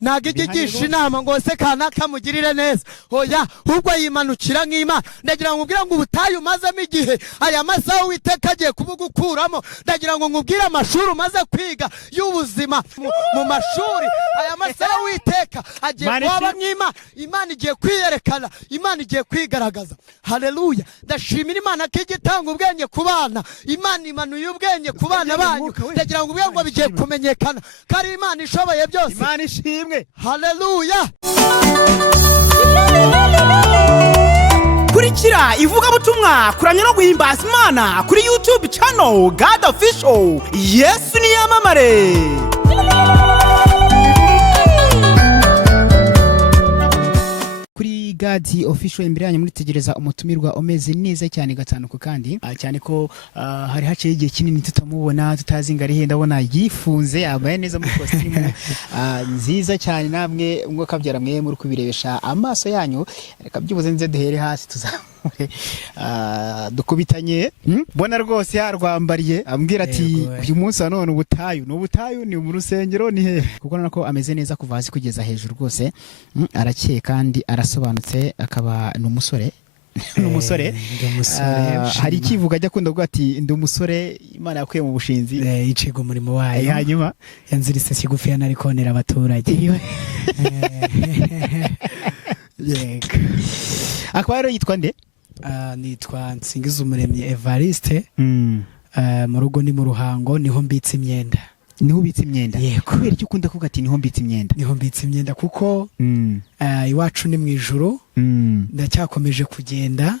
ntago igigisha inama ngo se kanaka mugirire neza oya ahubwo yimanukira nk'Imana. Ndagira ngo nkubwire ngo ubutayu umazemo igihe aya masaha Uwiteka agiye kubugukuramo. Ndagira ngo nkubwire amashuri umaze kwiga y'ubuzima mu mashuri aya masaha Uwiteka agiye kuba nk'Imana. Imana igiye kwiyerekana, Imana igiye kwigaragaza. Haleluya. Ndashimira Imana ko igitanga ubwenge ku bana. Imana imanuye ubwenge ku bana banyu. Ndagira ngo ubwenge ngo bigiye kumenyekana ko ari Imana ishoboye byose. Imana ishimwe. Haleluya. Kurikira ivugabutumwa kuramya no guhimbaza Imana kuri YouTube channel God Official. Yesu ni yamamare. Kuri God Official imbere yanyu muri tegereza umutumirwa umeze neza cyane gatanu ku kandi cyane ko hari haciye igihe kinini tutamubona tutazi ngari he. Ndabona yifunze yabaye neza muri costume nziza cyane. Namwe umwe kabyara mwe muri kubirebesha amaso yanyu. Reka byibuze nze duhere hasi tuzamure dukubitanye. Bona rwose yarwambariye ambwira ati uyu munsi wa none ubutayu ni mu rusengero ni he, kuko nako ameze neza kuva hasi kugeza hejuru rwose. Arakeye kandi arasobanutse, akaba n'umusore n'umusore. Hari ikivuga ajya kunda kuvuga ati ndi umusore Imana yakuye mu bushinzi yiciga umurimo wayo, hanyuma yanziritse kigufi yanarikonera abaturage. Yego. Akaba rero yitwa nde? Nitwa Nsingizumuremyi Evariste. Mu rugo ni mu Ruhango, niho mbitse imyenda. Niho ubitse imyenda? Yego. Kubera icyo ukunda kuvuga ati niho mbitse imyenda? Niho mbitse imyenda kuko iwacu ni mu ijuru. Ndacyakomeje kugenda.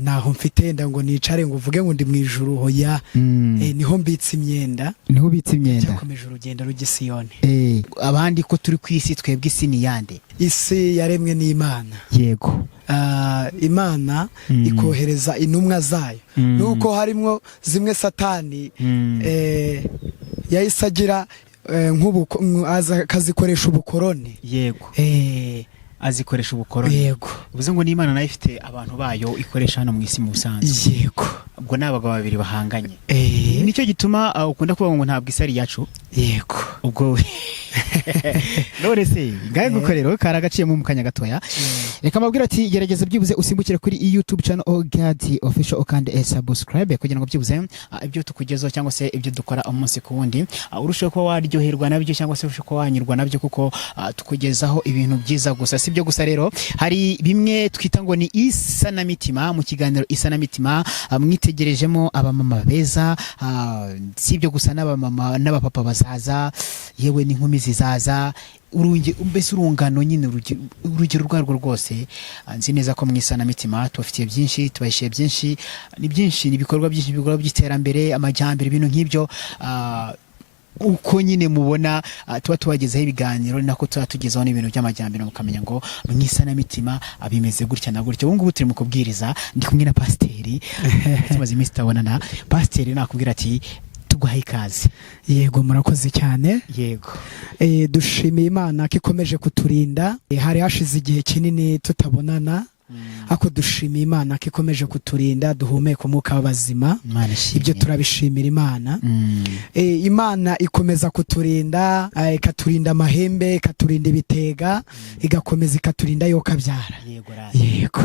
Naho mfite nda ngo nicare ngo uvuge ngo ndi mu ijuru hoya. Niho mbitse imyenda. Niho ubitse imyenda. Cyakomeje urugendo rw'Isiyoni. Abandi ko turi ku isi, twebwe isi ni yande? Isi yaremwe n'Imana. Yego. Imana ikohereza intumwa zayo. Nuko harimwo zimwe Satani yahise agira akazikoresha ubukoroni. Yego. Azikoresha ubukoroni. Yego. Uvuze ngo n'Imana nayo ifite abantu bayo ikoresha hano mu isi mu busanzwe. Yego. Ubwo ni abagabo babiri bahanganye. Nicyo gituma ukunda kuvuga ngo ntabwo isi ari yacu. Yego. Ubwo none se ngaye gukorero kari agaciyemo mu kanya gatoya. Reka mabwira ati gerageza byibuze usimbukire kuri YouTube channel God Official ukande subscribe kugira ngo byibuze ibyo tukugezaho cyangwa se ibyo dukora umunsi ku wundi urushaho kuba waryoherwa nabyo cyangwa se urushaho kuba wanyurwa nabyo, kuko tukugezaho ibintu byiza gusa. Si byo gusa rero, hari bimwe twita ngo ni isanamitima. Mu kiganiro isanamitima mwitegerejemo abamama beza, si byo gusa n'abamama n'abapapa bazaza, yewe n'inkumi zizaza, mbese urungano nyine urugero rwarwo rwose. Nzi neza ko mu isanamitima tubafitiye byinshi, tubahishiye byinshi, ni byinshi, ni ibikorwa byinshi, ibikorwa by'iterambere, amajyambere, ibintu nk'ibyo. Uko nyine mubona tuba tubagezaho ibiganiro, ni nako tuba tugezaho n'ibintu by'amajyambere, mukamenya ngo mu isanamitima bimeze gutya na gutya. Ubu ngubu turi mu kubwiriza, ndi kumwe na pasiteri tumaze iminsi tutabonana. Pasiteri nakubwira ati tuguhaye ikaze. Yego, murakoze cyane. Yego. Dushimiye Imana ko ikomeje kuturinda. Hari hashize igihe kinini tutabonana, ako dushimiye Imana ko ikomeje kuturinda, duhumeka umwuka w'abazima. Ibyo turabishimira Imana. Imana ikomeza kuturinda, ikaturinda amahembe, ikaturinda ibitega, igakomeza ikaturinda yo kabyara. Yego.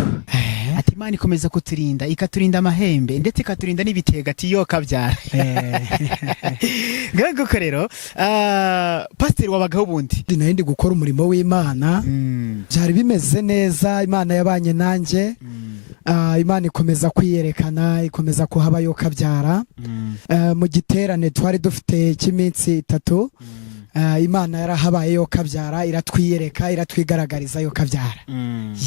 Ati Imana ikomeza kuturinda, ikaturinda amahembe, ndetse ikaturinda n'ibitega ati yo kabyara. Ngaho rero pasiteri wabagaho ubundi nari ndi gukora umurimo w'Imana, byari bimeze neza. Imana yabanye nanjye. Imana ikomeza kwiyerekana, ikomeza kuhaba yo kabyara. Mu giterane twari dufite cy'iminsi 3, Imana yarahabaye yo kabyara, iratwiyereka, iratwigaragariza yo kabyara.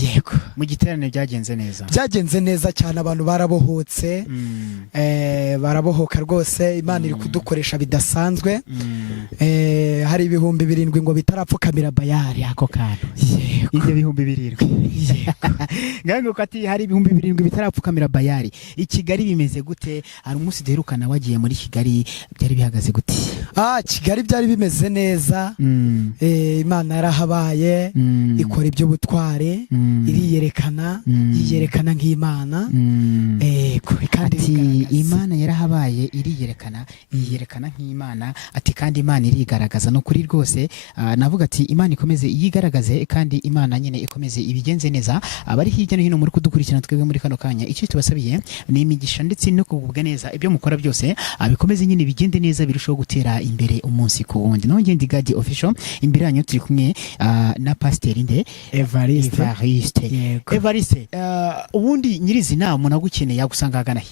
Yego. Mu giterane byagenze neza? Byagenze neza cyane, abantu barabohotse. Barabohoka rwose. Imana iri kudukoresha bidasanzwe. Hari 7,000 ngo bitarapfukamira Bayali. Ako kantu. Yego. Ibyo 7,000. Yego. Ngo kati hari 7,000 bitarapfukamira Bayali. I Kigali bimeze gute? Hari umunsi duherukana wagiye muri Kigali, byari bihagaze gute? Kigali byari bimeze neza. neza. Imana yarahabaye, ikora iby'ubutware, iriyerekana, yiyerekana nk'Imana. Ati Imana yarahabaye, iriyerekana, yiyerekana nk'Imana. Ati kandi Imana irigaragaza. No kuri rwose navuga ati Imana ikomeze yigaragaze, kandi Imana nyine ikomeze ibigenze neza. Abari hirya no hino muri kudukurikirana twebwe muri kano kanya, icyo tubasabiye ni imigisha ndetse no kugubwa neza. Ibyo mukora byose bikomeze nyine bigende neza, birushaho gutera imbere umunsi ku wundi. Nongeye ndi God Official, imbere yanyu turi kumwe na Pasteur Inde Evariste. Ubundi nyirizina umuntu agukeneye yagusanga hagana he?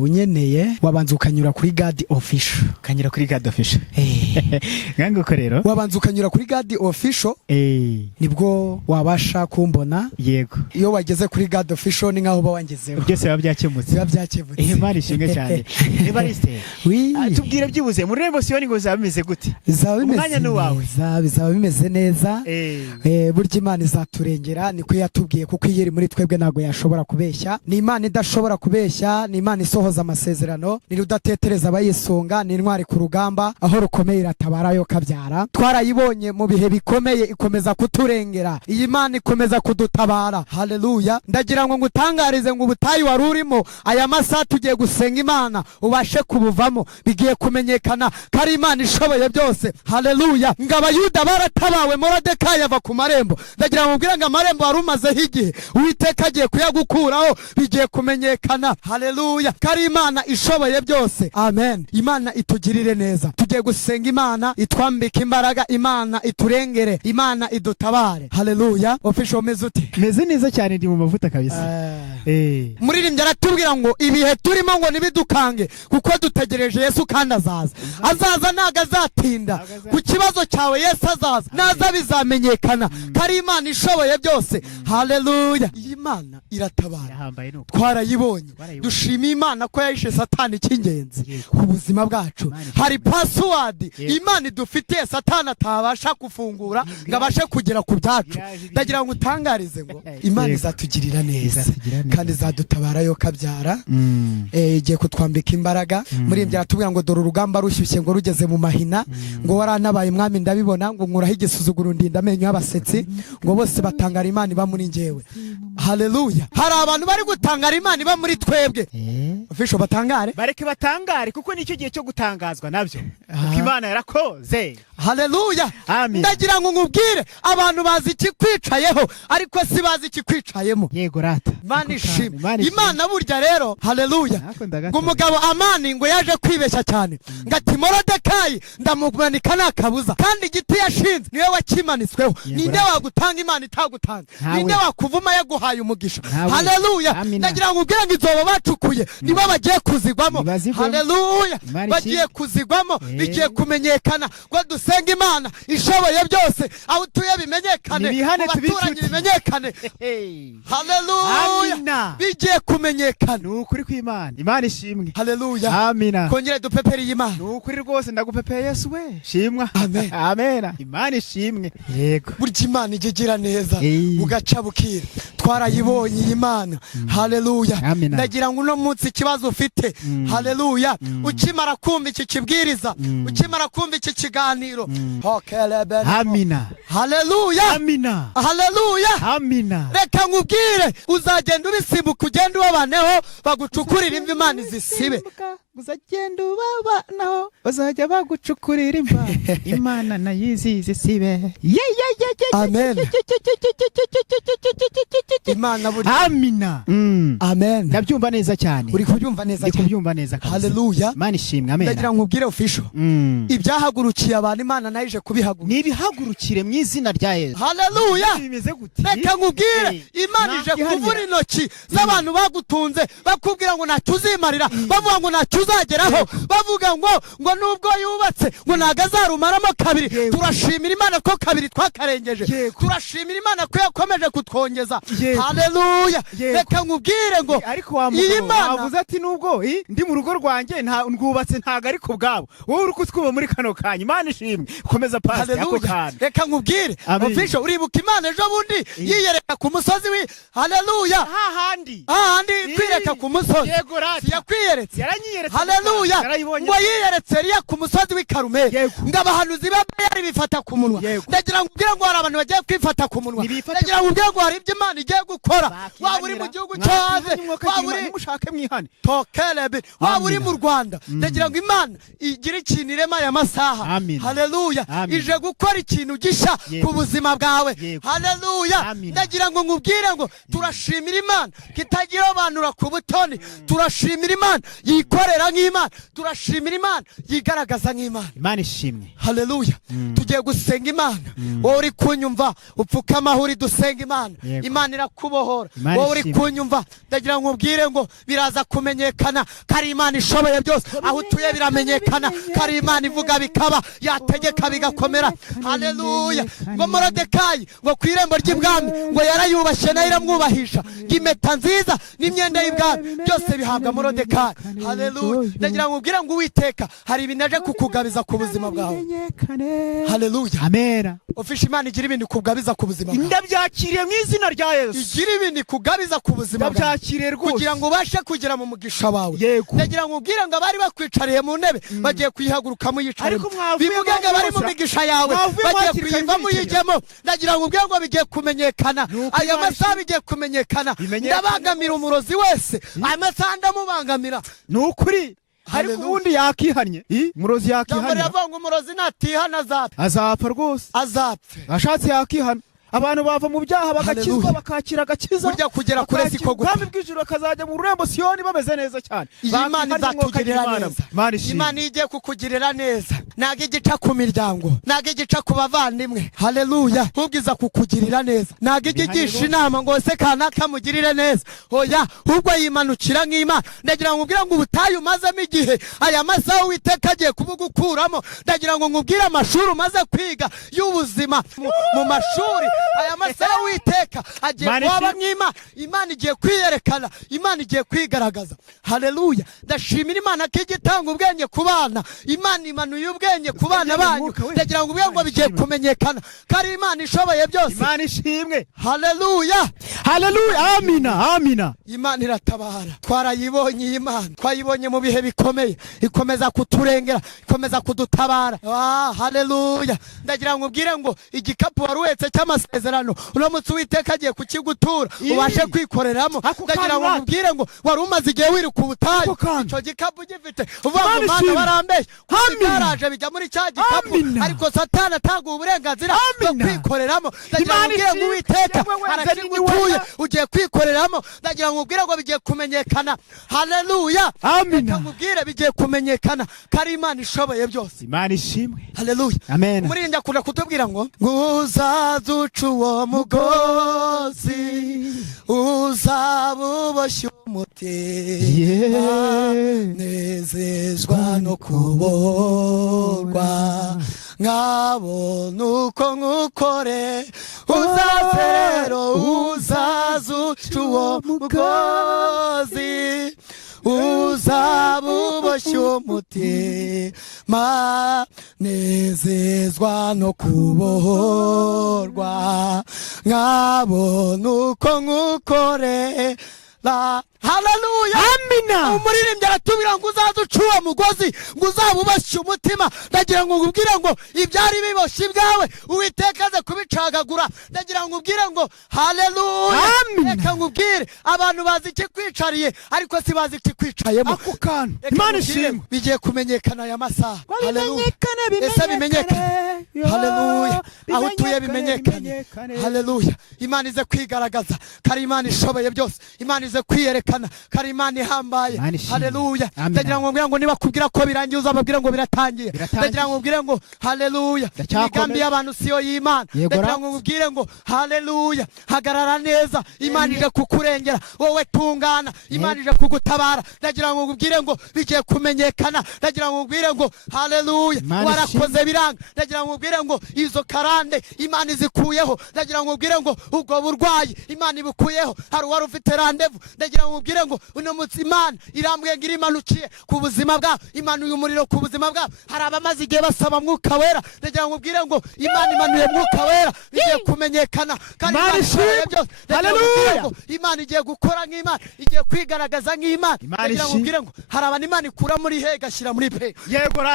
Unyeneye wabanza ukanyura kuri God Official. Kanyura kuri God Official. Ngango ko rero wabanza ukanyura kuri God Official, nibwo wabasha kumbona. Yego, iyo wageze kuri God Official ni nkaho uba wangezeho, byose biba byakemutse. Imana ishimwe cyane. Evariste, tubwire byibuze muri Revolution ngo zaba bimeze gute? Umwanya ni wawe. Bizaba bimeze neza. Burya Imana izaturengera, niko yatubwiye, kuko iyo iri muri twebwe ntago yashobora kubeshya. Ni Imana idashobora kubeshya, ni Imana isohoza amasezerano, ni rudatetereza abayisunga, ni intwari ku rugamba, aho rukomeye iratabara yo kabyara. Twarayibonye mu bihe bikomeye, ikomeza kuturengera. Iyi Imana ikomeza kudutabara. Haleluya. Ndagira ngo ngutangarize ngo ubutayu wari urimo aya masaha tugiye gusenga Imana ubashe kubuvamo. Bigiye kumenyekana ko ari Imana ishoboye byose. Haleluya. Ngo Abayuda baratabawe, Moridekayi ava ku marembo. Ndagira ngo mbwire ngo amarembo wari umazeho igihe Uwiteka agiye kuyagukuraho. Bigiye kumenyekana. Haleluya. Ko ari Imana ishoboye byose. Amen. Imana itugirire neza. Tugiye gusenga Imana itwambika imbaraga, Imana iturengere, Imana idutabare. Haleluya. Official meze ute? Meze neza cyane, ndi mu mavuta kabisa. Muririmbyi aratubwira ngo ibihe turimo ngo nibidukange, kuko dutegereje Yesu kandi azaza. Azaza ntago azatinda. Ku kibazo cyawe Yesu azaza, naza bizamenyekana ko ari Imana ishoboye byose. Haleluya. Iyi Imana iratabara, twarayibonye. Dushimiye Imana ko yahishe Satani cy'ingenzi ku buzima bwacu. Hari password Imana idufitiye Satani atabasha gufungura ngo abashe kugera ku byacu. Ndagira ngo utangarize ngo Imana izatugirira neza kandi izadutabara yo kabyara. Igiye kutwambika imbaraga. Muri ibyo aratubwira ngo dore urugamba rushyushye ngo rugeze mu mahina, ngo waranabaye mwami ndabibona, ngo nkuraho igisuzuguro ndinda amenyo y'abasetsi, ngo bose batangara Imana iba muri njyewe. Haleluya. Hari abantu bari gutangara Imana iba muri twebwe. Official batangare, bareke batangare, kuko nicyo gihe cyo gutangazwa nabyo, kuko Imana yarakoze. Haleluya. Amen. Ndagira ngo ngubwire abantu bazi ikikwicayeho ariko si bazi ikikwicayemo. Yego rata. Imana ishimwe. Imana burya rero. Haleluya. Ngo umugabo Amani ngo yaje kwibeshya cyane, ngo ati Moridekayi ndamumanika nakabuza, kandi igiti yashinze niwe wakimanitsweho. Ninde wagutanga Imana itagutanga? Ninde wakuvuma yaguhaye umugisha? Haleluya. Ndagira ngo ubwire ngo izobo bacukuye nibo bagiye kuzigwamo. Haleluya. Bagiye kuzigwamo, bigiye kumenyekana ngo dusenga Imana ishoboye byose. Aho utuye bimenyekane, abaturanyi bimenyekane. Haleluya. Bigiye kumenyekana. Nukuri kw'Imana. Imana ishimwe. Haleluya. Amina. Kongere dupepere Imana. Nukuri rwose ndagupepeye Yesu we. Shimwa. Amen. Amen. Imana ishimwe. Yego. Burya Imana igigira neza ugaca bukira. Twarayibonye iyi Imana. Haleluya. Ndagira ngo uno munsi ikibazo ufite. Haleluya. Ukimara kumva iki kibwiriza, ukimara kumva iki kiganiro. Amina. Haleluya. Amina. Haleluya. Amina. Reka nkubwire uzagenda ubisimbuka, ugenda ubabaneho bagucukurira imva Imana izisibe. Uzagenda ubabanaho bazajya bagucukurira imva Imana nayizize sibe. Amen. Imana buri. Amina. Amen. Ndabyumva neza cyane. Uri kubyumva neza cyane. Kubyumva neza kabisa. Haleluya. Imana ishimwe. Amen. Ndagira nkubwire Official. Ibyahagurukiye abantu Imana nayije kubihagurukira. Nibihagurukire mu izina rya Yesu. Haleluya. Bimeze gute? Reka nkubwire Imana ije kuvura intoki z'abantu bagutunze, bakubwira ngo ntacyo uzimarira, bavuga ngo ntacyo uzageraho, bavuga ngo nubwo yubatse ngo ntago azarumaramo kabiri. Turashimira Imana ko kabiri twakarengeje. Turashimira Imana ko yakomeje kutwongeza. Haleluya. Reka nkubwire nkubwire ngo ariko wa iyi mugabo Mana wavuze ati nubwo ndi mu rugo rwanjye ndwubatse ntago ari ku bwabo wowe uri kutwuba muri kano kanya Imana ishimwe komeza pasi ako kana reka nkubwire ofisho uribuka Imana ejo bundi yiyereka ku musozi haleluya hahandi kwireka ku musozi yakwiyeretse yaranyiyeretse haleluya ngo yiyeretse Eliya ku musozi w'i Karumeli ngo abahanuzi ba Bayali bifata ku munwa ndagira ngo ubwire ngo hari abantu bagiye kwifata ku munwa ndagira ngo ubwire ngo hari ibyo Imana igiye gukora waba uri mu gihugu cyo hanze waba uri mushake mwihane tokelebe waba uri mu Rwanda ndagira ngo Imana igire ikintu irema aya masaha haleluya ije gukora ikintu gisha ku buzima bwawe haleluya ndagira ngo nkubwire ngo turashimira Imana kitagira abanura ku butoni turashimira Imana yikorera nk'Imana turashimira Imana yigaragaza nk'Imana Imana ishimwe haleluya tugiye gusenga Imana wowe uri kunyumva upfukama uri dusenga Imana Imana irakubohora wowe uri kunyumva ndagira ngo nkubwire ngo biraza kumenyekana kari Imana ishoboye byose aho utuye biramenyekana kari Imana ivuga bikaba yategeka bigakomera haleluya ngo Morodekayi ngo ku irembo ry'ibwami ngo yarayubashye nayo iramwubahisha impeta nziza n'imyenda y'ibwami byose bihabwa Morodekayi haleluya ndagira ngo ubwire ngo Uwiteka hari ibintu aje kukugabiza ku buzima bwawe haleluya amena ofisha Imana igira ibintu kugabiza ku buzima bwawe ndabyakiriye mu izina rya Yesu igira ibintu kugabiza ku buzima bwawe ndabyakiriye rwose kugira ngo ubashe kugera mu mugisha wawe ndagira ngo ubwire ngo abari bakwicariye mu ntebe bagiye kuyihaguruka muyicaremo bivuge ngo bari mu migisha yawe bagiye kuyivamo uyijyemo ndagira ngo ubwire ngo bigiye kumenyekana aya masaha bigiye kumenyekana ndabangamira umurozi wese aya masaha ndamubangamira ni ukuri ariko ubundi yakihanye umurozi yakihanye ndavuga ngo umurozi natihana azapfa rwose azapfe ashatse yakihana abantu bava mu byaha bagakizwa bakakira agakiza burya kugera kure siko guta kandi bw'ijuru bakazajya mu rurembo Siyoni bameze neza cyane Imana izakugirira neza Imana igiye kukugirira neza ntago igica ku miryango ntago igica ku bavandimwe haleluya ubwiza kukugirira neza ntago igigisha inama ngo se kanaka mugirire neza oya ubwo yimanukira nk'Imana ndagira ngo ubwire ngo ubutayu umazemo igihe aya masaha Uwiteka agiye kubugukuramo ndagira ngo nkubwire amashuri umaze kwiga y'ubuzima mu mashuri aya masaha Uwiteka agiye kuba nk'Imana Imana igiye kwiyerekana Imana igiye kwigaragaza haleluya ndashimira Imana ko igitanga ubwenge ku bana Imana imanuye ubwenge ku bana banyu ndagira ngo ubwenge bigiye kumenyekana kari Imana ishoboye byose Imana ishimwe haleluya haleluya amina Imana iratabara twarayibonye iyi Imana twayibonye mu bihe bikomeye ikomeza kuturengera ikomeza kudutabara haleluya ndagira ngo ubwire ngo igikapu wari uhetse cy'amasezerano uramutse Uwiteka agiye kukigutura ubashe kwikoreramo ndagira ngo nkubwire ngo wari umaze igihe wiri ku butayu icyo gikapu gifite uvuga ngo Mana barambeshye baraje bijya muri cya gikapu ariko Satani ataguha uburenganzira bwo kwikoreramo ndagira ngo ubwire ngo Uwiteka arakigutuye ugiye kwikoreramo ndagira ngo ubwire ngo bigiye kumenyekana haleluya amina nkubwire bigiye kumenyekana kari Imana ishoboye byose Imana ishimwe haleluya amen umurindi akunda kutubwira ngo uzazuca uwo mugozi uzabuboshye umutima nezezwa no kuborwa nkabona uko nkukore uzaze rero uzazuca uwo mugozi uzabuboshye umutima nezezwa no kubohorwa nkabona uko nkukore haleluya amina umuririmbyi aratubwira ngo uzaduca uwo mugozi ngo uzabubashye umutima ndagira ngo nkubwire ngo ibyari biboshye ibwawe Uwiteka aze kubicagagura ndagira ngo nkubwire ngo haleluya reka nkubwire abantu bazi ikikwicariye ariko si bazi ikikwicayemo ako kantu Imana ishimwe bigiye kumenyekana aya masaha haleluya ese bimenyekane haleluya aho utuye bimenyekane haleluya Imana ize kwigaragaza kari Imana ishoboye byose Imana ize kwiyereka kumenyekana kari Imana ihambaye. Imana ishimwe. Haleluya. Amen. Ndagira ngo mbwira ngo niba kubwira ko birangiye uzababwira ngo biratangiye. Ndagira ngo mbwire ngo haleluya, imigambi y'abantu siyo y'Imana. Ndagira ngo mbwire ngo haleluya, hagarara neza, Imana ije kukurengera, wowe tungana, Imana ije kugutabara. Ndagira ngo mbwire ngo bigiye kumenyekana. Ndagira ngo mbwire ngo haleluya, warakoze biranga. Ndagira ngo mbwire ngo izo karande Imana izikuyeho. Ndagira ngo mbwire ngo ubwo burwayi Imana ibukuyeho. Hari wari ufite randevu, ndagira ngo mbwire ngo uno munsi Imana irambwiye ngo irimanukiye ku buzima bwabo, imanuye umuriro ku buzima bwabo. Hari abamaze igihe basaba mwuka wera, ndagira ngo mbwire ngo Imana imanuye mwuka wera, bigiye kumenyekana kandi Imana ishoboye byose. Ndagira ngo mbwire ngo Imana igiye gukora nk'Imana, igiye kwigaragaza nk'Imana. Ndagira ngo mbwire ngo hari abantu Imana ikura muri he igashyira muri pe,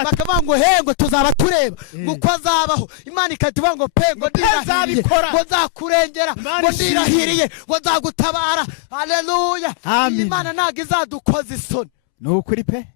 bakavuga ngo he ngo tuzaba tureba uko azabaho. Imana ikatuvuga ngo pe ngo ndirahiriye, ngo nzakurengera, ngo ndirahiriye, ngo nzagutabara. Haleluya. Imana ntabwo izadukoza isoni. Ni ukuri pe,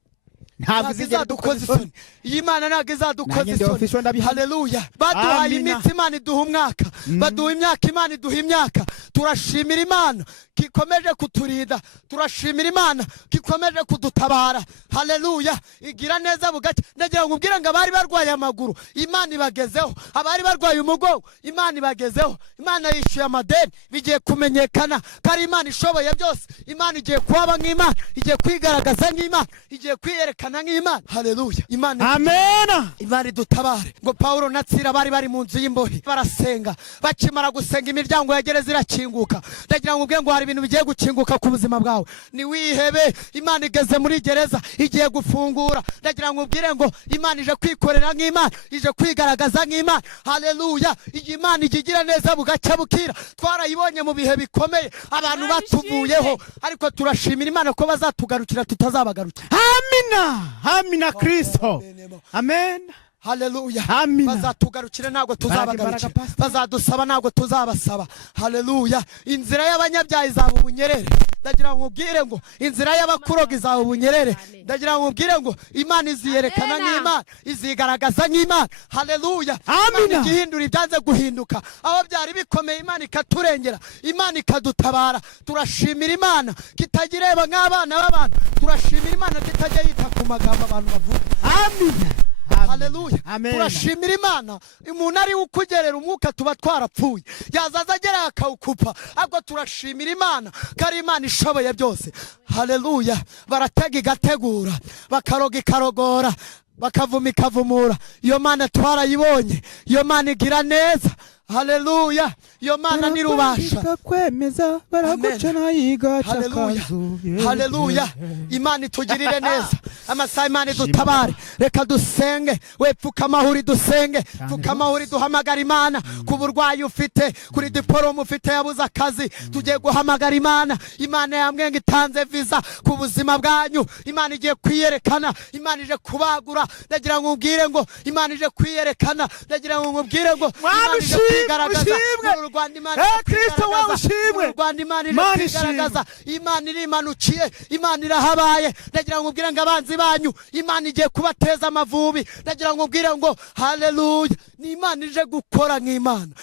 ntabwo izadukoza isoni. Iyi Mana ntabwo izadukoza isoni. Haleluya. Baduhaye iminsi, Imana iduha umwaka, baduha imyaka, Imana iduha imyaka. Turashimira Imana kikomeje kuturinda, turashimira Imana kikomeje kudutabara. Haleluya. Igira neza bugake. Ndagira ngo ubwire ngo abari barwaye amaguru Imana ibagezeho, abari barwaye umugongo Imana ibagezeho. Imana yishyuye amadeni, bigiye kumenyekana kari Imana ishoboye byose. Imana igiye kuba nk'Imana, igiye kwigaragaza nk'Imana, igiye kwiyerekana nk'Imana. Haleluya. Amen. Imana idutabare. Ngo Pawulo na Sila bari bari mu nzu y'imbohe barasenga, bakimara gusenga imiryango ya gereza irakinguka. Ndagira ngo ubwire ngo hari ibintu bigiye gukinguka ku buzima bwawe, ni wihebe. Imana igeze muri gereza, igiye gufungura. Ndagira ngo ubwire ngo Imana ije kwikorera nk'Imana, ije kwigaragaza nk'Imana. Haleluya. Iyi Imana igira neza bugacya bukira. Twarayibonye mu bihe bikomeye, abantu batuvuyeho, ariko turashimira Imana ko bazatugarukira tutazabagarukira. Amina. Amina Kristo. Amen. Haleluya. Amina. Bazatugarukira ntabwo tuzabagarukira, bazadusaba ntabwo tuzabasaba. Haleluya. Inzira y'abanyabyaha izaba ubunyerere. Ndagira ngo ubwire ngo inzira y'abakuroga izaba ubunyerere. Ndagira ngo ubwire ngo Imana iziyerekana nk'Imana, izigaragaza nk'Imana. Haleluya. Imana igihindura ibyanze guhinduka, aho byari bikomeye Imana ikaturengera, Imana ikadutabara. Turashimira Imana kitagireba nk'abana b'abantu, turashimira Imana kitajya yita ku magambo abantu bavuga. Amina. Haleluya. Turashimira Imana, umuntu ari ukugerera umwuka tuba twarapfuye, yazaza agera akawukupa. Ahubwo turashimira Imana kari Imana ishoboye byose. Haleluya. Baratega igategura, bakaroga ikarogora, bakavuma ikavumura. Iyo Mana twarayibonye, iyo Mana igira neza. Haleluya. Iyo Mana nirubasha kwemeza baragucana yigaca kazu. Haleluya. Imana itugirire neza. Amasaha Imana idutabare. Reka dusenge. We pfukamahuri dusenge, pfukamahuri duhamagara Imana ku burwayi ufite, kuri diplome ufite yabuze akazi. Tugiye guhamagara Imana. Imana yambwiye ngo itanze visa ku buzima bwanyu. Imana igiye kwiyerekana, Imana ije kubagura. Ndagira ngo ubwire ngo Imana ije kwiyerekana. Ndagira ngo ubwire ngo Imana ije kwigaragaza. Rwanda Imana Kristo wawe ushimwe. Rwanda Imana ije kwigaragaza. Imana irimanukiye, Imana irahabaye. Ndagira ngo ubwire ngo abanzi banyu Imana igiye kubateza amavubi. Ndagira ngo ubwire ngo haleluya, ni Imana ije gukora nk'Imana.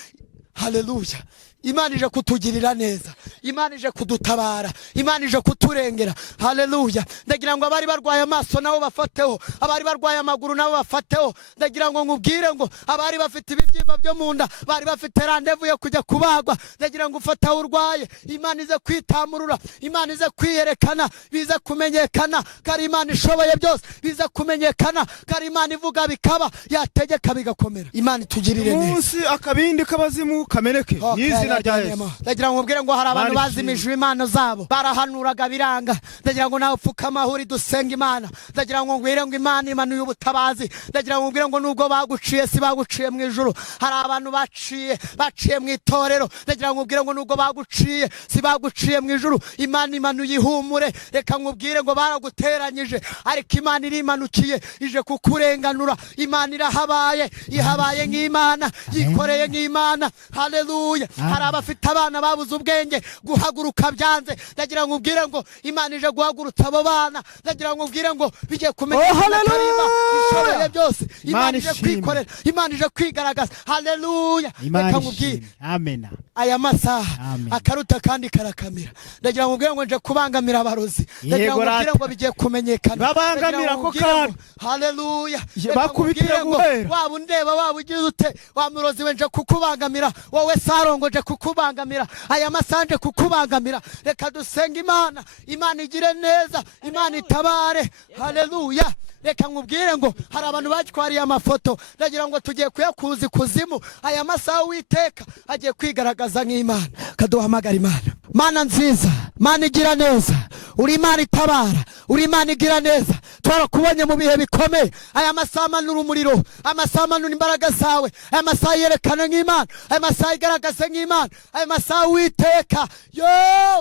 Haleluya. Imana ije kutugirira neza, Imana ije kudutabara, Imana ije kuturengera. Haleluya. Ndagira ngo abari barwaye amaso nabo bafateho, abari barwaye amaguru nabo bafateho. Ndagira ngo nkubwire ngo abari bafite ibibyimba byo mu nda, bari bafite randevu yo kujya kubagwa. Ndagira ngo ufate aho urwaye, Imana ize kwitamurura, Imana ize kwiyerekana, bize kumenyekana kari Imana ishoboye byose, bize kumenyekana kari Imana ivuga bikaba, yategeka bigakomera. Imana itugirire neza. Munsi akabindi k'abazimu kameneke. Izina rya Yesu. Ndagira ngo ubwire ngo hari abantu bazimije impano zabo, barahanuraga biranga. Ndagira ngo nawe upfukamahuri dusenga Imana. Ndagira ngo ngwire ngo Imana imanuye ubutabazi. Ndagira ngo ngwire ngo nubwo baguciye si baguciye mu ijuru, hari abantu baciye mu itorero. Ndagira ngo ubwire ngo nubwo baguciye si baguciye mu ijuru, Imana imanuye ihumure. Reka ngubwire ngo baraguteranyije, ariko Imana irimanukiye, ije kukurenganura. Imana irahabaye, ihabaye nk'Imana, yikoreye nk'Imana. Haleluya. Hari abafite abana babuze ubwenge guhaguruka byanze, ndagira ngo ubwire ngo Imana ije guhagurutsa abo bana, ndagira ngo ubwire ngo bigiye kumenya ishoboye byose. Imana ije kwikorera, Imana ije kwigaragaza. Haleluya. Reka nkubwire, amen, aya masaha akaruta kandi karakamira, ndagira ngo ubwire ngo nje kubangamira abarozi, ndagira ngo ubwire ngo bigiye kumenyekana, babangamira ko kandi haleluya, bakubitira guhera, waba undeba waba ugize ute, wa murozi we nje kukubangamira, wowe Sarongo nje kukubangamira, aya masaha nje kukubangamira. Reka dusenge Imana, Imana igire neza, Imana itabare. Haleluya. Reka nkubwire ngo hari abantu batwariye amafoto, ndagira ngo tugiye kuyakuza ikuzimu. Aya masaha Uwiteka agiye kwigaragaza nk'Imana. Kaduhamagara Imana. Mana nziza, Mana igira neza, uri Imana itabara, uri Imana igira neza. Twarakubonye mu bihe bikomeye. Aya masaha manura umuriro, amasaha manura imbaraga zawe, aya masaha yerekana nk'Imana, aya masaha igaragaze nk'Imana, aya masaha Uwiteka yo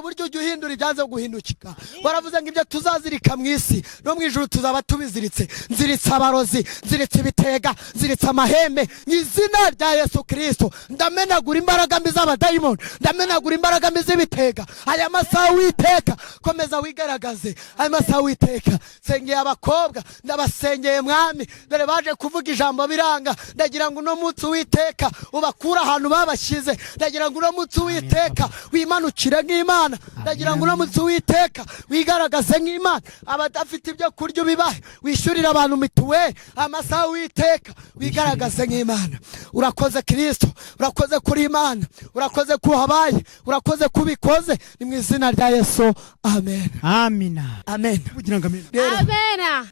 buryo ujya uhindura ibyanze guhindukika. Waravuze ngo ibyo tuzazirika mu isi no mu ijuru tuzaba tubiziritse. Nziritse abarozi, nziritse ibitega, nziritse amahembe mu izina rya Yesu Kristo. Ndamenagura imbaraga mbi z'abadayimoni, ndamenagura imbaraga mbi z'ibitega. Aya masaha Uwiteka komeza wigaragaze. Aya masaha Uwiteka sengeye abakobwa, ndabasengeye Mwami, dore baje kuvuga ijambo biranga. Ndagira ngo uno munsi Uwiteka ubakura ahantu babashyize, ndagira ngo uno munsi Uwiteka wimanukire nk'Imana, ndagira ngo uno munsi Uwiteka wigaragaze nk'Imana. Abadafite ibyo kurya ubibahe, wishyurira abantu mituweli. Amasaha Uwiteka wigaragaze nk'Imana. Urakoze Kristo, urakoze kuri Imana, urakoze ko habaye, urakoze kubikoze. Ni mu izina rya Yesu, amen, amina, amen, amen.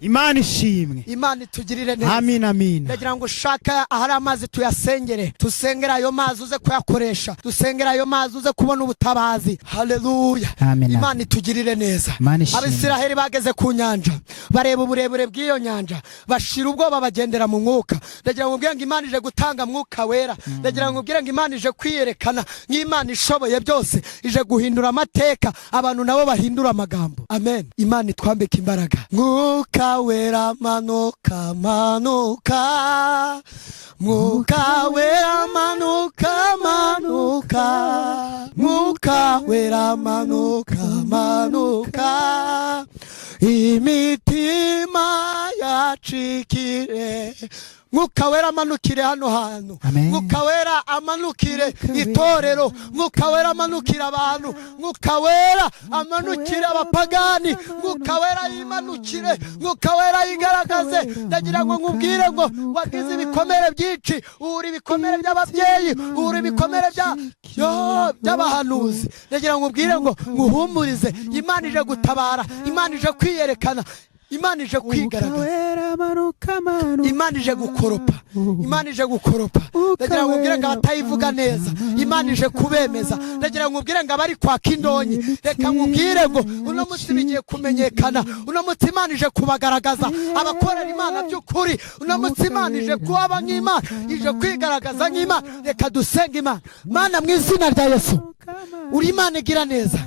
Imana ishimwe, Imana itugirire neza, amin, amin. Ndagira ngo ushaka ahari amazi tuyasengere, dusengera ayo mazi uze kuyakoresha, dusengera ayo mazi uze kubona ubutabazi. Haleluya. Imana itugirire neza. Abisiraheli bageze ku nyanja, bareba uburebure bw'iyo nyanja, bashira ubwoba bagendera mu mwuka. Ndagira ngo ubwire ngo Imana ije gutanga mwuka wera, ndagira ngo ubwire ngo Imana ije kwiyerekana nk'Imana ishoboye byose, ije guhindura amateka, abantu nabo bahindura amagambo. Amen. Imana itwambike imbaraga. Mwuka wera manuka, manuka, mwuka wera manuka, manuka, mwuka wera manuka, manuka, imitima yacikire. Mwuka wera amanukire hano hantu, mwuka wera amanukire itorero, mwuka wera amanukire abantu, mwuka wera amanukire abapagani, mwuka wera yimanukire, mwuka wera yigaragaze. Ndagira ngo nkubwire ngo wagize ibikomere byinshi, uri ibikomere by'ababyeyi, uri ibikomere by'abahanuzi. Ndagira ngo nkubwire ngo nguhumurize, Imana ije gutabara, Imana ije kwiyerekana, Imana ije kwigaragaza, Imana ije gukoropa, Imana ije gukoropa. Ndagira ngo ubwire ngo abatayivuga neza, Imana ije kubemeza. Ndagira ngo ubwire ngo abari kwaka indonyi, reka nkubwire ngo uno munsi bigiye kumenyekana, uno munsi Imana ije kubagaragaza abakorera Imana by'ukuri, uno munsi Imana ije kuba nk'Imana, ije kwigaragaza nk'Imana. Reka dusenge Imana. Mana mu izina rya Yesu, uri Imana igira neza,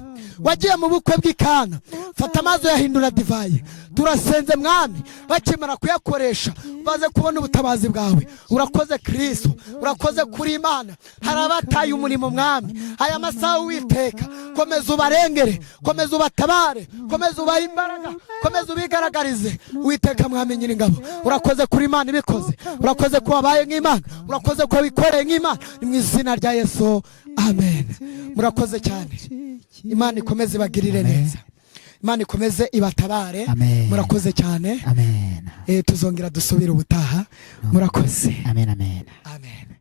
wagiye mu bukwe bw'Ikana, fata amazi yahindura divayi. Turasenze Mwami, bakimara kuyakoresha baze kubona ubutabazi bwawe. Urakoze Kristo, urakoze kuri Imana. Hari abataye umurimo Mwami, aya masaha Uwiteka komeza ubarengere, komeza ubatabare, komeza ubahe imbaraga, komeza ubigaragarize. Uwiteka Mwami Nyiringabo, urakoze kuri Imana ibikoze, urakoze ko wabaye nk'Imana, urakoze ko wikoreye nk'Imana. Ni mu izina rya Yesu, amen. Murakoze cyane. Imana ikomeze ibagirire neza, Imana ikomeze ibatabare. Murakoze cyane. Tuzongera dusubire ubutaha. Murakoze. Amen, amen. Amen.